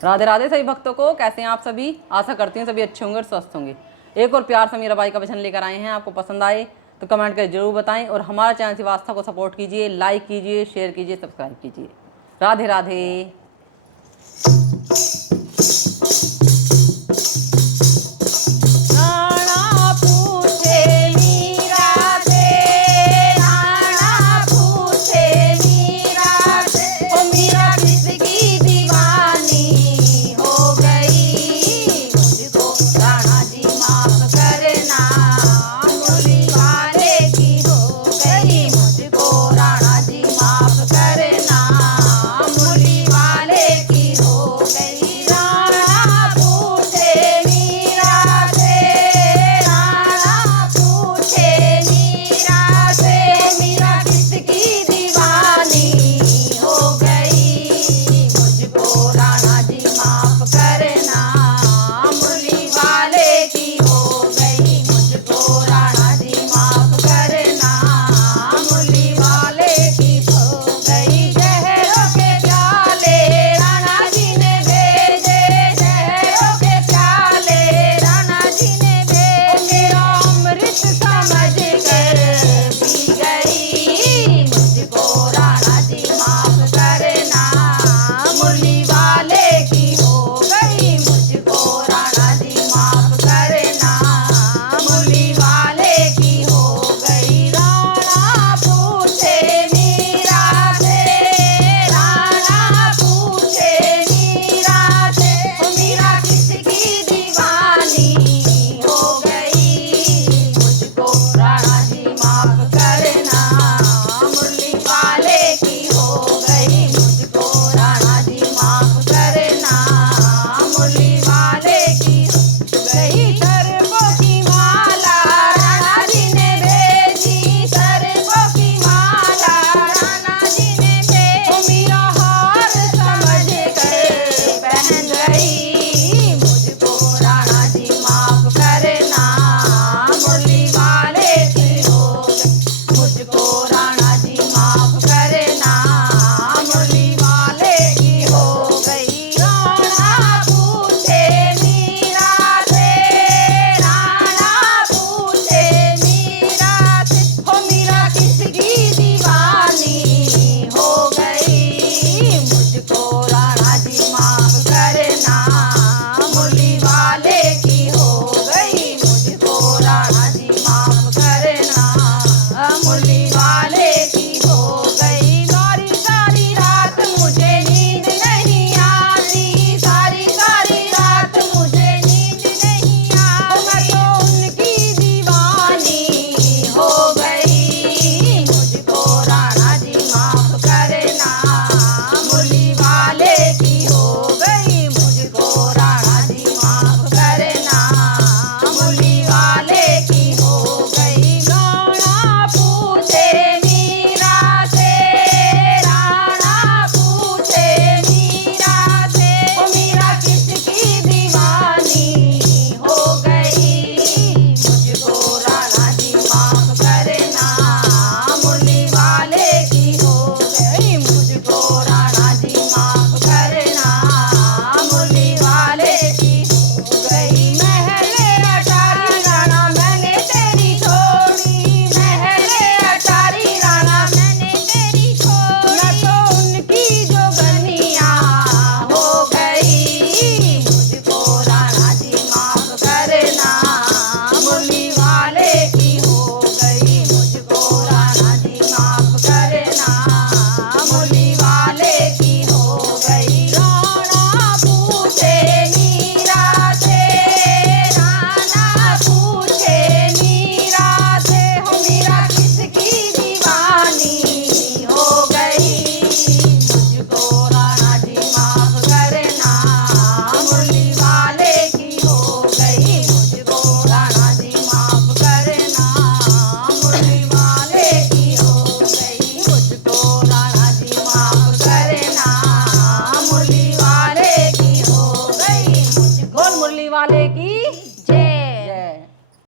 राधे राधे सभी भक्तों को। कैसे हैं आप सभी? आशा करती हूँ सभी अच्छे होंगे और स्वस्थ होंगे। एक और प्यार से मीरा बाई का वचन लेकर आए हैं। आपको पसंद आए तो कमेंट करके जरूर बताएं और हमारा चैनल शिव आस्था को सपोर्ट कीजिए, लाइक कीजिए, शेयर कीजिए, सब्सक्राइब कीजिए। राधे राधे।